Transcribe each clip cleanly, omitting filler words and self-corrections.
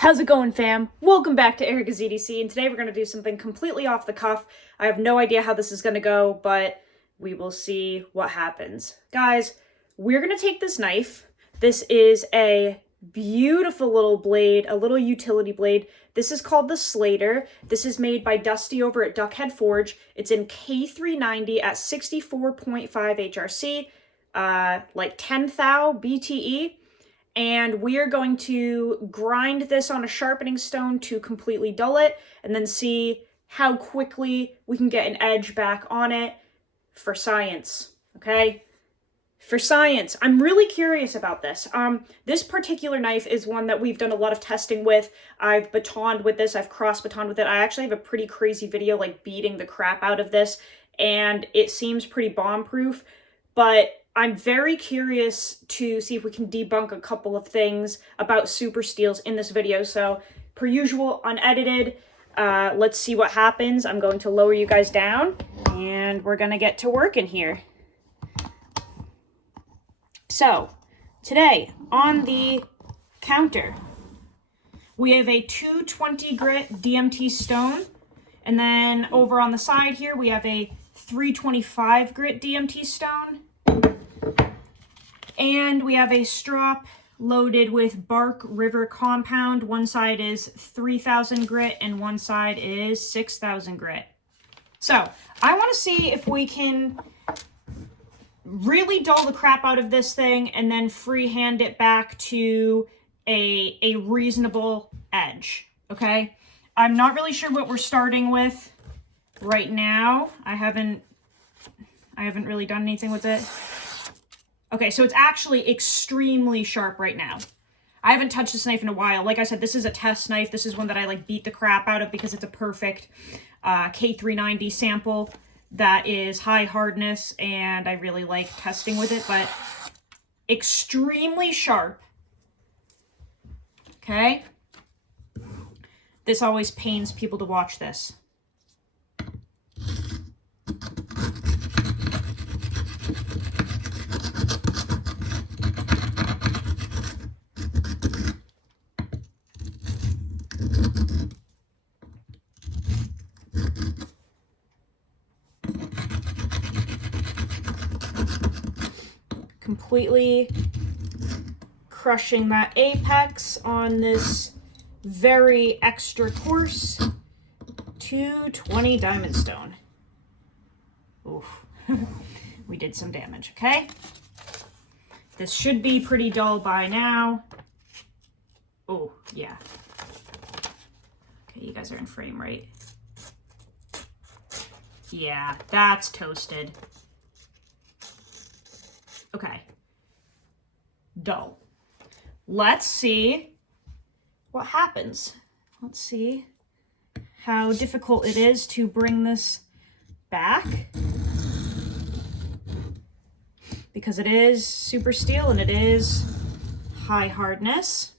How's it going, fam? Welcome back to Erica's EDC, and today we're going to do something completely off the cuff. I have no idea how this is going to go, but we will see what happens. Guys, we're going to take this knife. This is a beautiful little blade, a little utility blade. This is called the Slater. This is made by Dusty over at Duckhead Forge. It's in K390 at 64.5 HRC, like 10 thou BTE. And we are going to grind this on a sharpening stone to completely dull it, and then see how quickly we can get an edge back on it for science, okay? For science. I'm really curious about this. This particular knife is one that we've done a lot of testing with. I've batoned with this, I've cross-batoned with it. I actually have a pretty crazy video, like, beating the crap out of this, and it seems pretty bomb-proof, but I'm very curious to see if we can debunk a couple of things about super steels in this video. So, per usual, unedited. Let's see what happens. I'm going to lower you guys down, and we're going to get to work in here. So, today, on the counter, we have a 220 grit DMT stone, and then over on the side here, we have a 325 grit DMT stone. And we have a strop loaded with Bark River compound. One side is 3,000 grit and one side is 6,000 grit. So I want to see if we can really dull the crap out of this thing and then freehand it back to a reasonable edge, okay? I'm not really sure what we're starting with right now. I haven't really done anything with it. Okay, so it's actually extremely sharp right now. I haven't touched this knife in a while. Like I said, this is a test knife. This is one that I like beat the crap out of because it's a perfect K390 sample that is high hardness, and I really like testing with it, but extremely sharp. Okay? This always pains people to watch this. Completely crushing that apex on this very extra coarse 220 diamond stone. Oof. We did some damage, okay? This should be pretty dull by now. Oh, yeah. Okay, you guys are in frame, right? Yeah, that's toasted. Okay. Dull. Let's see what happens. Let's see how difficult it is to bring this back. Because it is super steel and it is high hardness.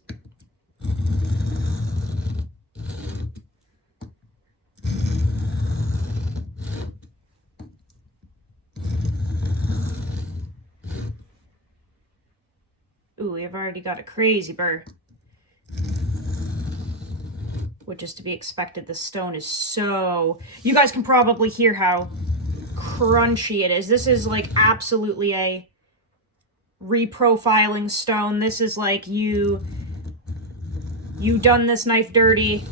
Ooh, we've already got a crazy burr. Which is to be expected. The stone is so... You guys can probably hear how crunchy it is. This is like absolutely a reprofiling stone. This is like you done this knife dirty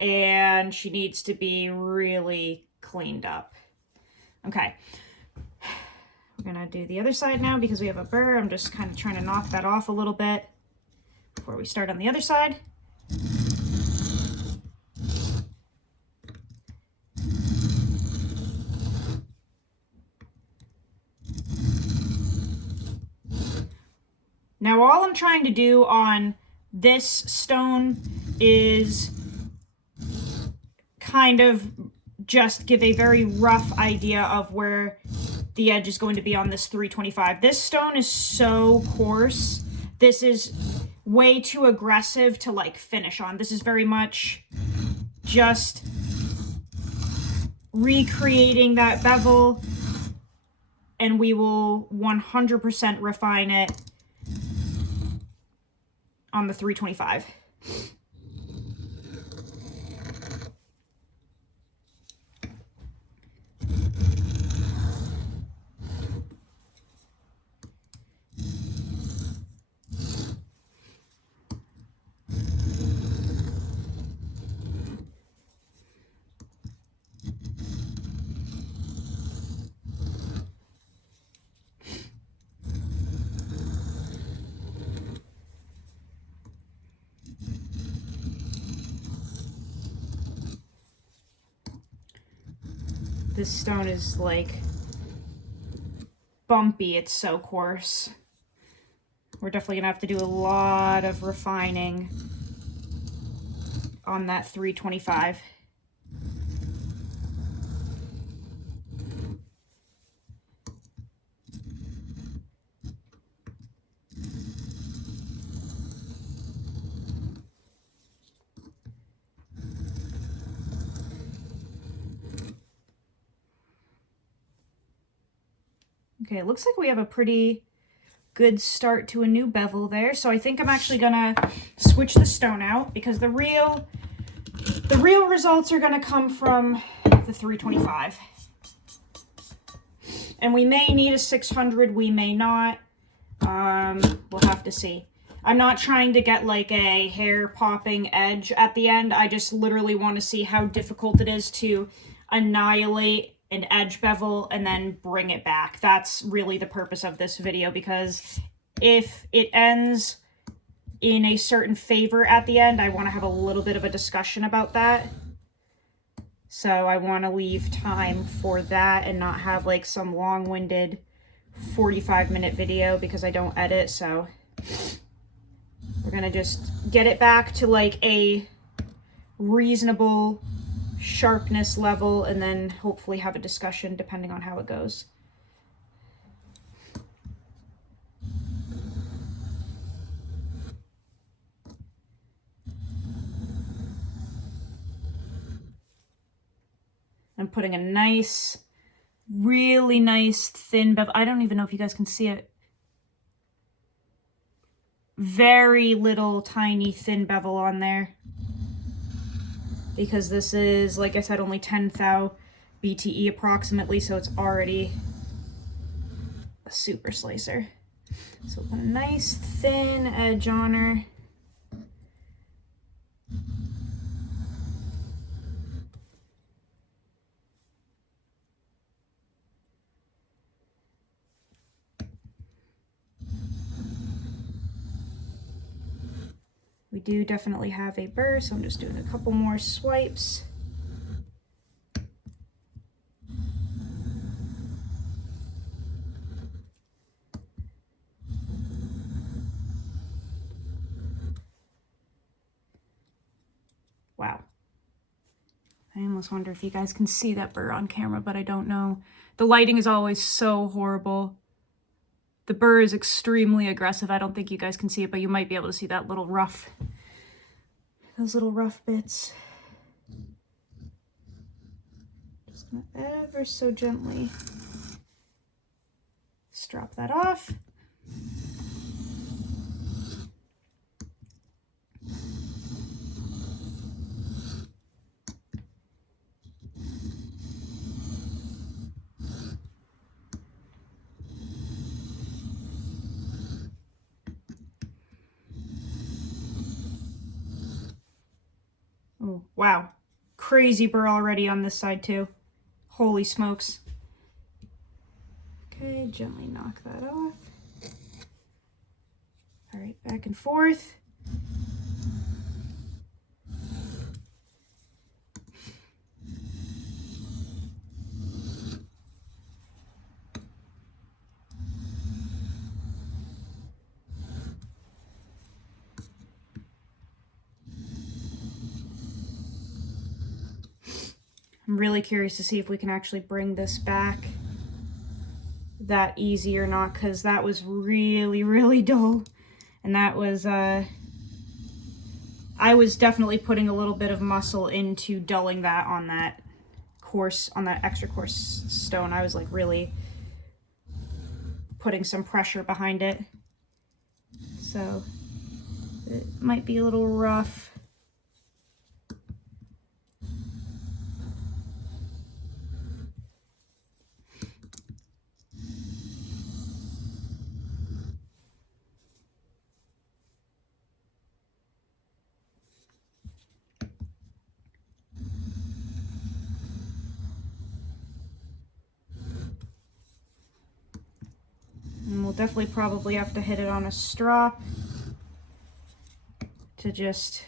and she needs to be really cleaned up. Okay. We're going to do the other side now because we have a burr. I'm just kind of trying to knock that off a little bit before we start on the other side. Now all I'm trying to do on this stone is kind of just give a very rough idea of where the edge is going to be on this 325. This stone is so coarse. This is way too aggressive to like finish on. This is very much just recreating that bevel, and we will 100% refine it on the 325. This stone is like bumpy, it's so coarse. We're definitely gonna have to do a lot of refining on that 325. Okay, it looks like we have a pretty good start to a new bevel there. So I think I'm actually gonna switch the stone out because the real results are gonna come from the 325. And we may need a 600, we may not. We'll have to see. I'm not trying to get like a hair popping edge at the end. I just literally want to see how difficult it is to annihilate an edge bevel and then bring it back. That's really the purpose of this video, because if it ends in a certain favor at the end, I want to have a little bit of a discussion about that. So I want to leave time for that and not have like some long-winded 45-minute video because I don't edit. So we're gonna just get it back to like a reasonable sharpness level and then hopefully have a discussion depending on how it goes. I'm putting a nice, really nice thin bevel. I don't even know if you guys can see it. Very little tiny thin bevel on there. Because this is, like I said, only 10 thou BTE approximately, so it's already a super slicer. So put a nice thin edge on her. We do definitely have a burr, so I'm just doing a couple more swipes. Wow. I almost wonder if you guys can see that burr on camera, but I don't know. The lighting is always so horrible. The burr is extremely aggressive. I don't think you guys can see it, but you might be able to see that little rough, those little rough bits. Just gonna ever so gently strop that off. Oh, wow. Crazy burr already on this side too. Holy smokes. Okay, gently knock that off. All right, back and forth. I'm really curious to see if we can actually bring this back that easy or not, because that was really, really dull. And that was, I was definitely putting a little bit of muscle into dulling that on that coarse, on that extra coarse stone. I was like really putting some pressure behind it. So it might be a little rough. And we'll definitely probably have to hit it on a strop to just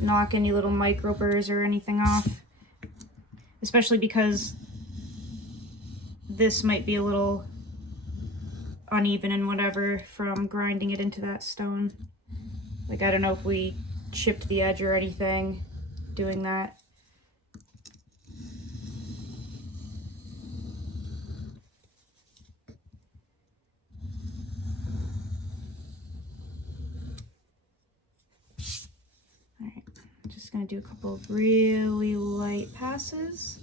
knock any little micro burrs or anything off. especially because this might be a little uneven and whatever from grinding it into that stone. Like, I don't know if we chipped the edge or anything doing that. All right, I'm just gonna do a couple of really light passes.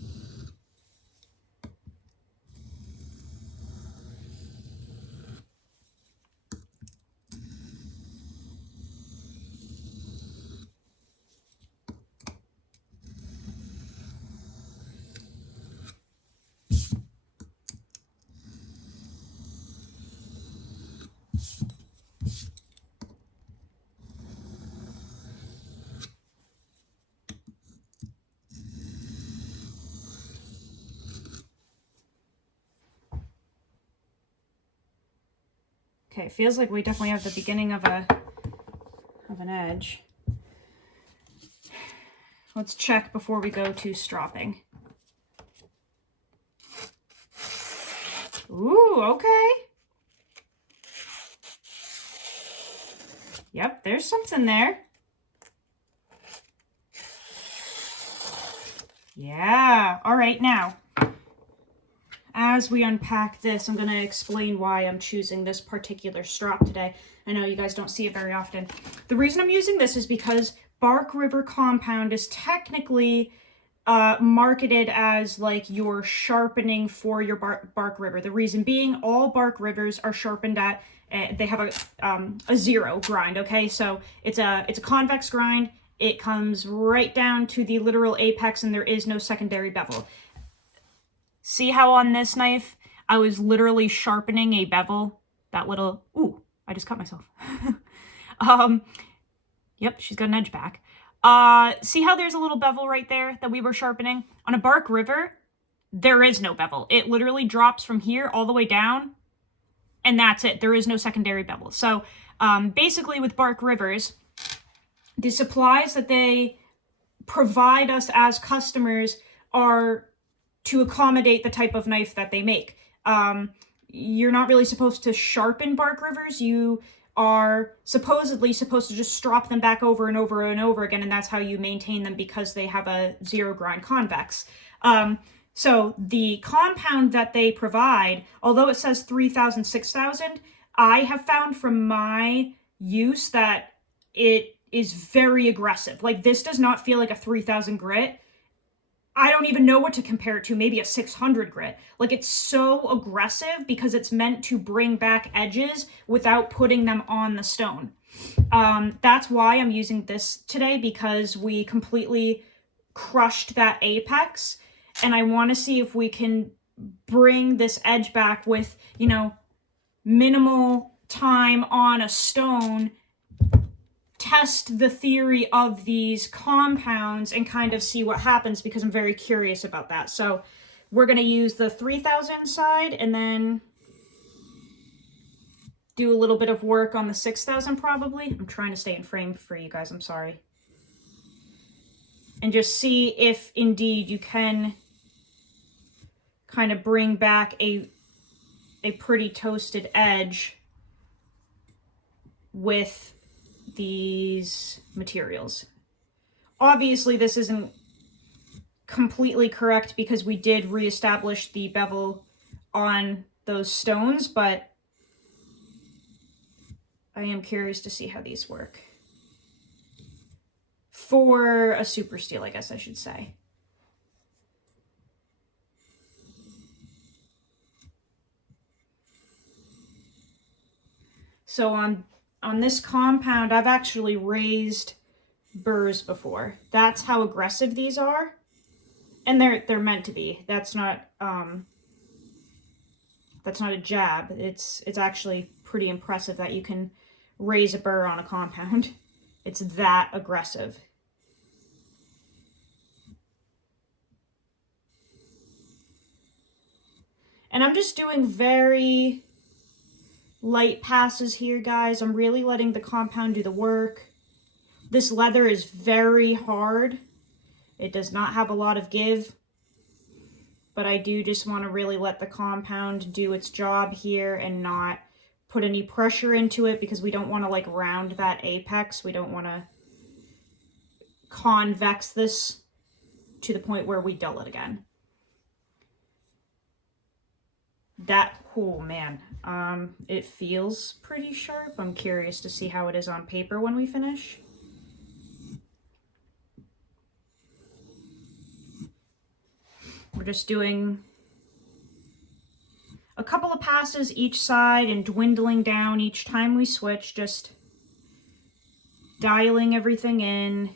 Okay, feels like we definitely have the beginning of an edge. Let's check before we go to stropping. Ooh, okay. Yep, there's something there. Yeah, all right, now, as we unpack this, I'm going to explain why I'm choosing this particular strop today. I know you guys don't see it very often. The reason I'm using this is because Bark River Compound is technically marketed as like your sharpening for your bark river. The reason being, all bark rivers are sharpened at, they have a 0 grind, okay? So it's a convex grind. It comes right down to the literal apex and there is no secondary bevel. See how on this knife, I was literally sharpening a bevel? That little, ooh, I just cut myself. Yep, she's got an edge back. See how there's a little bevel right there that we were sharpening? On a bark river, there is no bevel. It literally drops from here all the way down, and that's it. There is no secondary bevel. So basically with bark rivers, the supplies that they provide us as customers are to accommodate the type of knife that they make. You're not really supposed to sharpen bark rivers. You are supposedly supposed to just strop them back over and over and over again, and that's how you maintain them because they have a 0 grind convex. So the compound that they provide, although it says 3,000, 6,000, I have found from my use that it is very aggressive. Like, this does not feel like a 3,000 grit. I don't even know what to compare it to, maybe a 600 grit. Like, it's so aggressive because it's meant to bring back edges without putting them on the stone. That's why I'm using this today, because we completely crushed that apex, and I want to see if we can bring this edge back with, you know, minimal time on a stone, test the theory of these compounds and kind of see what happens, because I'm very curious about that. So we're going to use the 3,000 side and then do a little bit of work on the 6,000 probably. I'm trying to stay in frame for you guys, I'm sorry. And just see if indeed you can kind of bring back a pretty toasted edge with these materials. Obviously this isn't completely correct because we did reestablish the bevel on those stones, but I am curious to see how these work. For a super steel, I guess I should say. So on this compound, I've actually raised burrs before. That's how aggressive these are. And they're meant to be. That's not a jab. It's actually pretty impressive that you can raise a burr on a compound. It's that aggressive. And I'm just doing very light passes here, guys. I'm really letting the compound do the work. This leather is very hard. It does not have a lot of give. but I do just want to really let the compound do its job here and not put any pressure into it, because we don't want to like round that apex. We don't want to convex this to the point where we dull it again. Oh man, it feels pretty sharp. I'm curious to see how it is on paper when we finish. We're just doing a couple of passes each side and dwindling down each time we switch, just dialing everything in.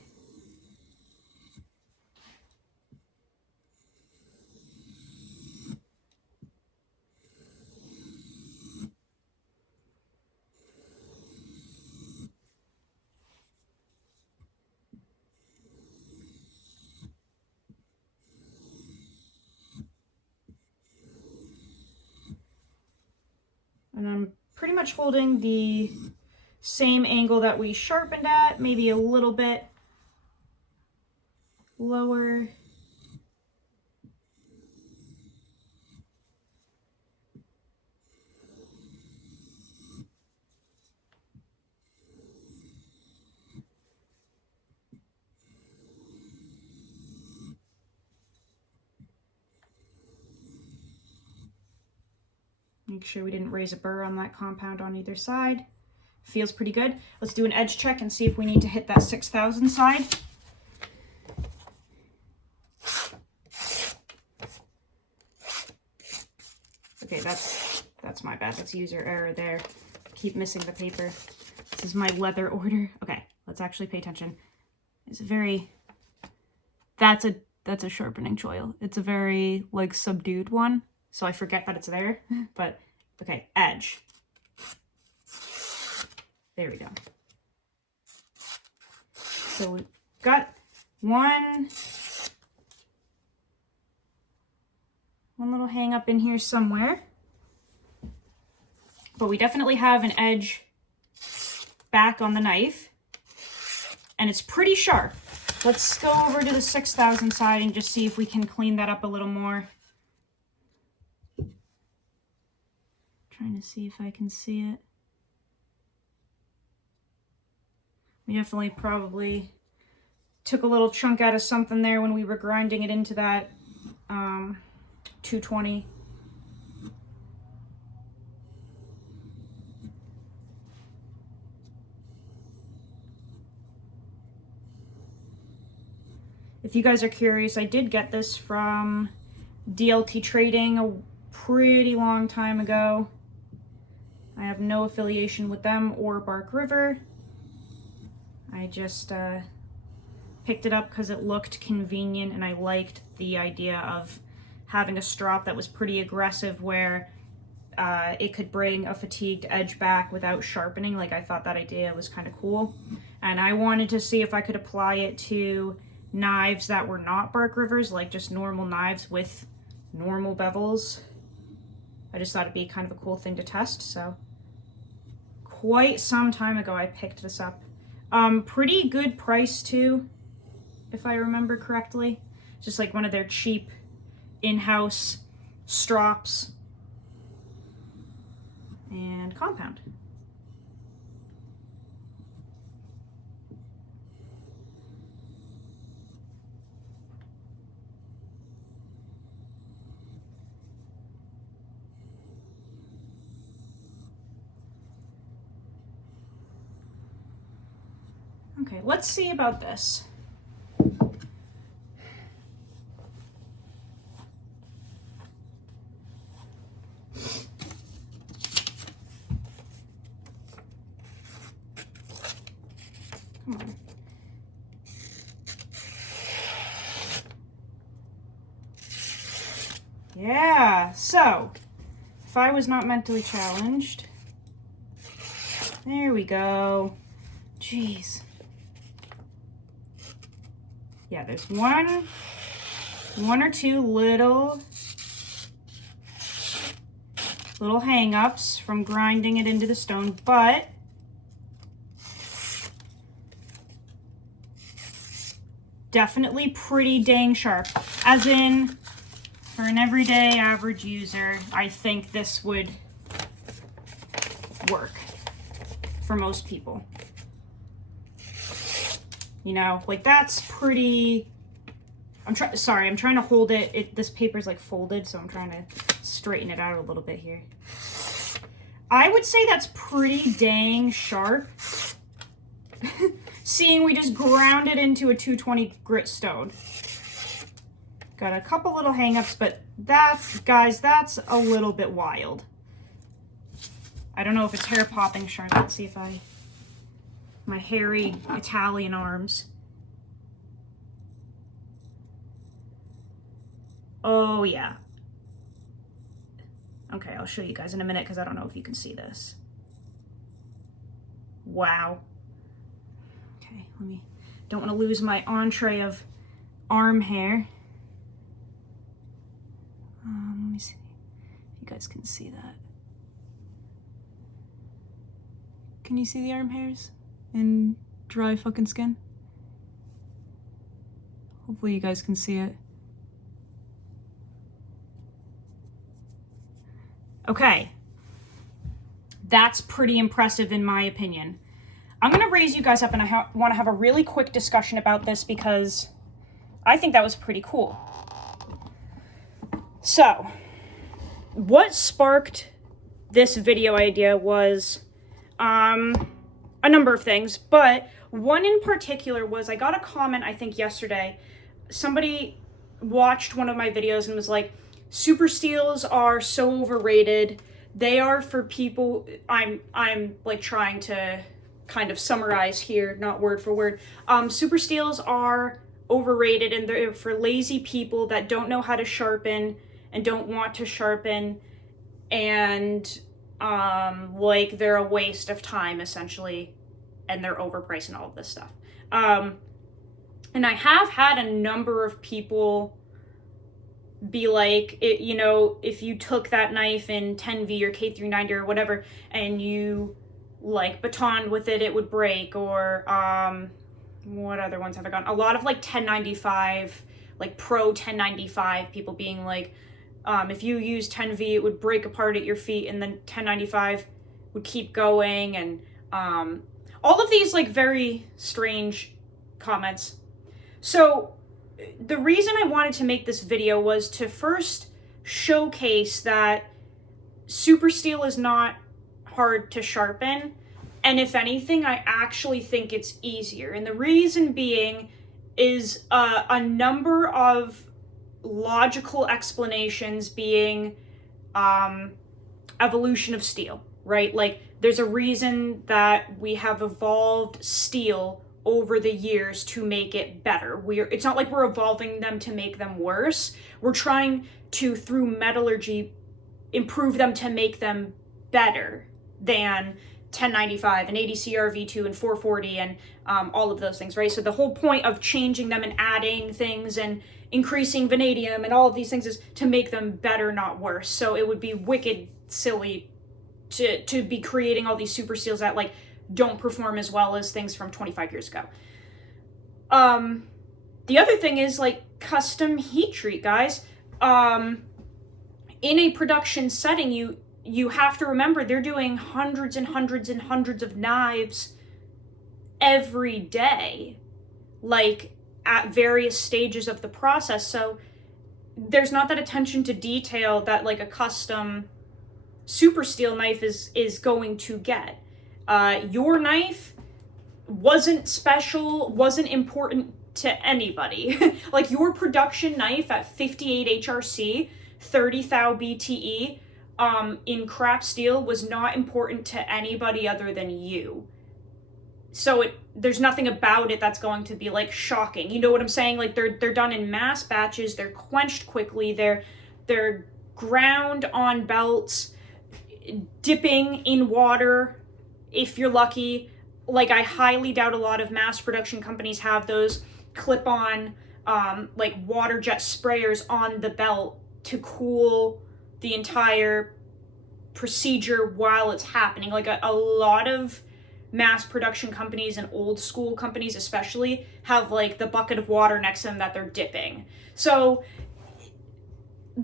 And I'm pretty much holding the same angle that we sharpened at, maybe a little bit lower. Make sure we didn't raise a burr on that compound on either side. Feels pretty good. Let's do an edge check and see if we need to hit that 6,000 side. Okay, that's my bad. That's user error there. Keep missing the paper. This is my leather order. Okay, let's actually pay attention. It's a very, that's a sharpening choil. It's a very like subdued one. So I forget that it's there, but okay, edge. There we go. So we've got one little hang up in here somewhere, but we definitely have an edge back on the knife, and it's pretty sharp. Let's go over to the 6,000 side and just see if we can clean that up a little more. Trying to see if I can see it. We definitely probably took a little chunk out of something there when we were grinding it into that 220. If you guys are curious, I did get this from DLT Trading a pretty long time ago. I have no affiliation with them or Bark River. I just picked it up because it looked convenient, and I liked the idea of having a strop that was pretty aggressive, where it could bring a fatigued edge back without sharpening. Like, I thought that idea was kind of cool. And I wanted to see if I could apply it to knives that were not Bark Rivers, like just normal knives with normal bevels. I just thought it'd be kind of a cool thing to test. So quite some time ago I picked this up. Pretty good price too, if I remember correctly. Just like one of their cheap in-house strops and compound. Okay, let's see about this. Come on. Yeah, so if I was not mentally challenged, there we go. Jeez. Yeah, there's one or two little hang-ups from grinding it into the stone, but definitely pretty dang sharp. As in, For an everyday average user, I think this would work for most people. You know, like that's pretty... I'm trying to hold it. This paper's like folded, so I'm trying to straighten it out a little bit here. I would say that's pretty dang sharp. Seeing we just ground it into a 220 grit stone. Got a couple little hang-ups, but that's, guys, that's a little bit wild. I don't know if it's hair popping sharp. Let's see if my hairy Italian arms. Oh, yeah. Okay, I'll show you guys in a minute because I don't know if you can see this. Wow. Okay, don't want to lose my entree of arm hair. Let me see if you guys can see that. Can you see the arm hairs in dry fucking skin? Hopefully you guys can see it. Okay, that's pretty impressive in my opinion. I'm gonna raise you guys up and I wanna have a really quick discussion about this because I think that was pretty cool. So, what sparked this video idea was a number of things, but one in particular was I got a comment, I think yesterday. Somebody watched one of my videos and was like, super steels are so overrated. They are for people, I'm like trying to kind of summarize here, not word for word. Super steels are overrated and they're for lazy people that don't know how to sharpen and don't want to sharpen, and like they're a waste of time essentially, and they're overpriced and all of this stuff. And I have had a number of people be like, you know, if you took that knife in 10V or K390 or whatever and you like batoned with it, it would break. Or what other ones have I gotten? A lot of like 1095, like pro 1095 people being like, if you use 10V it would break apart at your feet, and then 1095 would keep going, and all of these like very strange comments. So the reason I wanted to make this video was to first showcase that super steel is not hard to sharpen, and if anything, I actually think it's easier. And the reason being is a number of logical explanations, being evolution of steel, right? Like there's a reason that we have evolved steel over the years to make it better. It's not like we're evolving them to make them worse. We're trying to, through metallurgy, improve them to make them better than 1095 and 80 CRV2 and 440 and all of those things, right? So the whole point of changing them and adding things and increasing vanadium and all of these things is to make them better, not worse. So it would be wicked silly to be creating all these super steels that like don't perform as well as things from 25 years ago. The other thing is like custom heat treat, guys. In a production setting, you have to remember they're doing hundreds and hundreds and hundreds of knives every day, like at various stages of the process. So there's not that attention to detail that like a custom super steel knife is going to get. Your knife wasn't special, wasn't important to anybody. Like your production knife at 58 HRC, 30 thou BTE, in crap steel was not important to anybody other than you. So there's nothing about it that's going to be like shocking. You know what I'm saying? Like they're done in mass batches, they're quenched quickly, they're ground on belts, dipping in water if you're lucky. Like I highly doubt a lot of mass production companies have those clip-on like water jet sprayers on the belt to cool the entire procedure while it's happening. Like a lot of mass production companies and old school companies especially have like the bucket of water next to them that they're dipping. So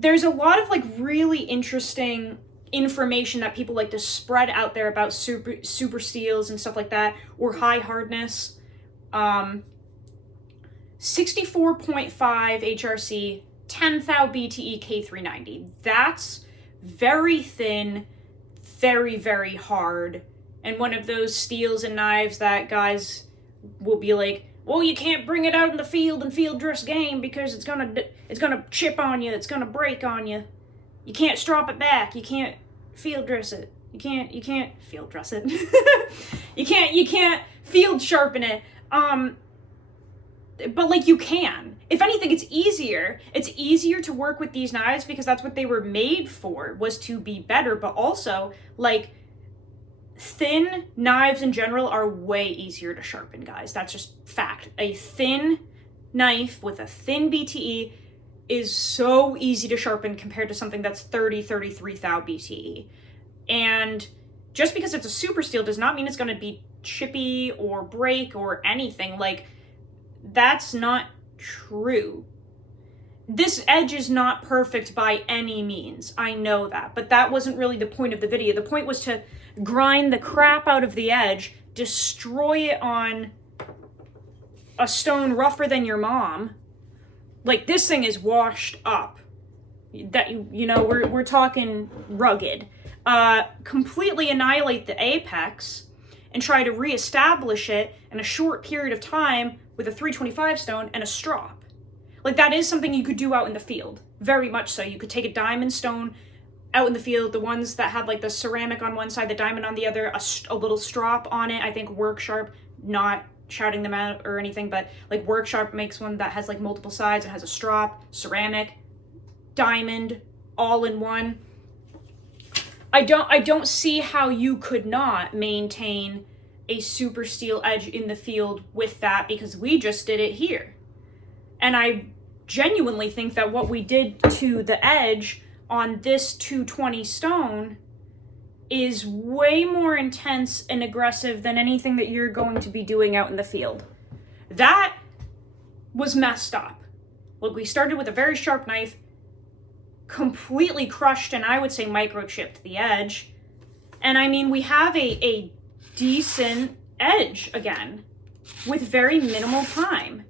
there's a lot of like really interesting information that people like to spread out there about super steels and stuff like that, or high hardness. 64.5 HRC, 10 thou BTE K390. That's very thin, very, very hard, and one of those steels and knives that guys will be like, well, you can't bring it out in the field and field dress game because it's gonna chip on you, it's gonna break on you. You can't strop it back. You can't field dress it. You can't field dress it. you can't field sharpen it. But like you can. If anything, it's easier. It's easier to work with these knives because that's what they were made for, was to be better. But also, like, thin knives in general are way easier to sharpen, guys. That's just fact. A thin knife with a thin BTE is so easy to sharpen compared to something that's 33 thou BTE. And just because it's a super steel does not mean it's going to be chippy or break or anything. Like, that's not true. This edge is not perfect by any means. I know that, but that wasn't really the point of the video. The point was to grind the crap out of the edge, destroy it on a stone rougher than your mom. Like, this thing is washed up. That, you know, we're talking rugged. Completely annihilate the apex and try to reestablish it in a short period of time with a 325 stone and a strop. Like, that is something you could do out in the field. Very much so. You could take a diamond stone out in the field, the ones that had like the ceramic on one side, the diamond on the other, a little strop on it. I think Work Sharp, not shouting them out or anything, but like Work Sharp makes one that has like multiple sides and has a strop, ceramic, diamond, all in one. I don't see how you could not maintain a super steel edge in the field with that, because we just did it here. And I genuinely think that what we did to the edge on this 220 stone is way more intense and aggressive than anything that you're going to be doing out in the field. That was messed up. Look, we started with a very sharp knife, completely crushed and I would say microchipped the edge. And I mean, we have a decent edge again with very minimal time.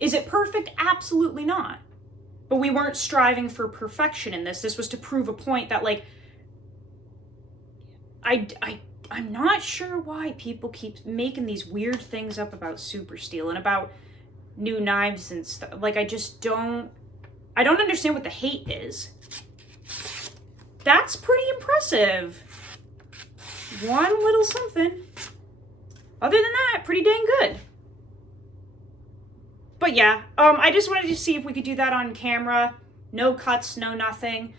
Is it perfect? Absolutely not. But we weren't striving for perfection in this. This was to prove a point that, like, I'm not sure why people keep making these weird things up about super steel and about new knives and stuff. Like, I don't understand what the hate is. That's pretty impressive. One little something. Other than that, pretty dang good. But yeah, I just wanted to see if we could do that on camera. No cuts, no nothing.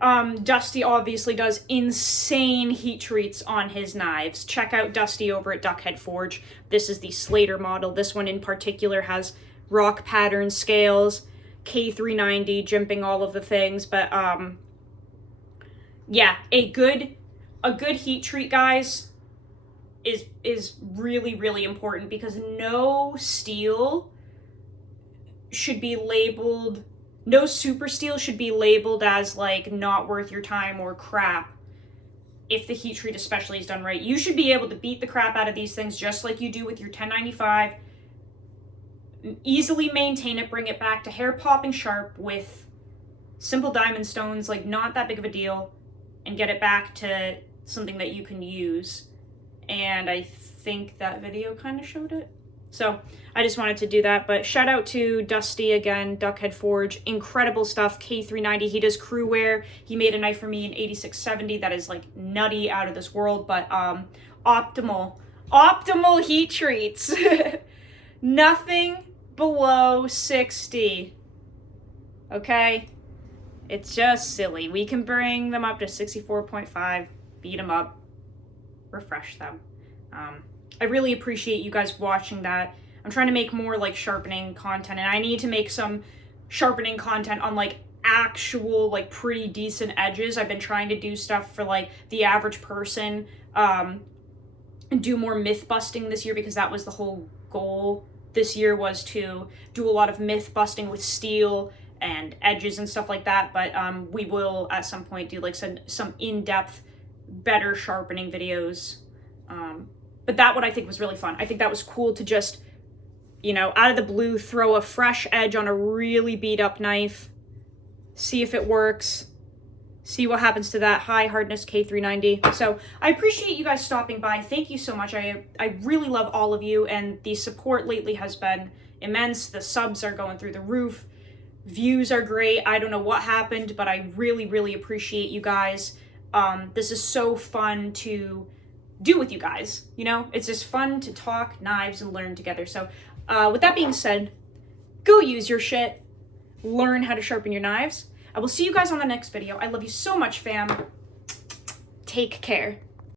Dusty obviously does insane heat treats on his knives. Check out Dusty over at Duckhead Forge. This is the Slater model. This one in particular has rock pattern scales, K390, jimping, all of the things. But yeah, a good heat treat, guys, is really, really important, because no steel should be labeled, no super steel should be labeled as like not worth your time or crap if the heat treat especially is done right. You should be able to beat the crap out of these things just like you do with your 1095, easily maintain it, bring it back to hair popping sharp with simple diamond stones, like not that big of a deal, and get it back to something that you can use. And I think that video kind of showed it. So I just wanted to do that. But shout out to Dusty again, Duckhead Forge. Incredible stuff. K390. He does crew wear. He made a knife for me in 8670 that is like nutty, out of this world. But optimal heat treats. Nothing below 60. Okay? It's just silly. We can bring them up to 64.5, beat them up, refresh them. I really appreciate you guys watching that. I'm trying to make more like sharpening content, and I need to make some sharpening content on like actual like pretty decent edges. I've been trying to do stuff for like the average person, and do more myth busting this year, because that was the whole goal this year, was to do a lot of myth busting with steel and edges and stuff like that, but we will at some point do like some in-depth, better sharpening videos. But that one I think was really fun. I think that was cool to just, you know, out of the blue, throw a fresh edge on a really beat up knife, see if it works, see what happens to that high hardness K390. So I appreciate you guys stopping by. Thank you so much. I really love all of you, and the support lately has been immense. The subs are going through the roof. Views are great. I don't know what happened, but I really, really appreciate you guys. This is so fun to do with you guys, you know? It's just fun to talk knives and learn together. So with that being said, go use your shit, learn how to sharpen your knives. I will see you guys on the next video. I love you so much, fam. Take care.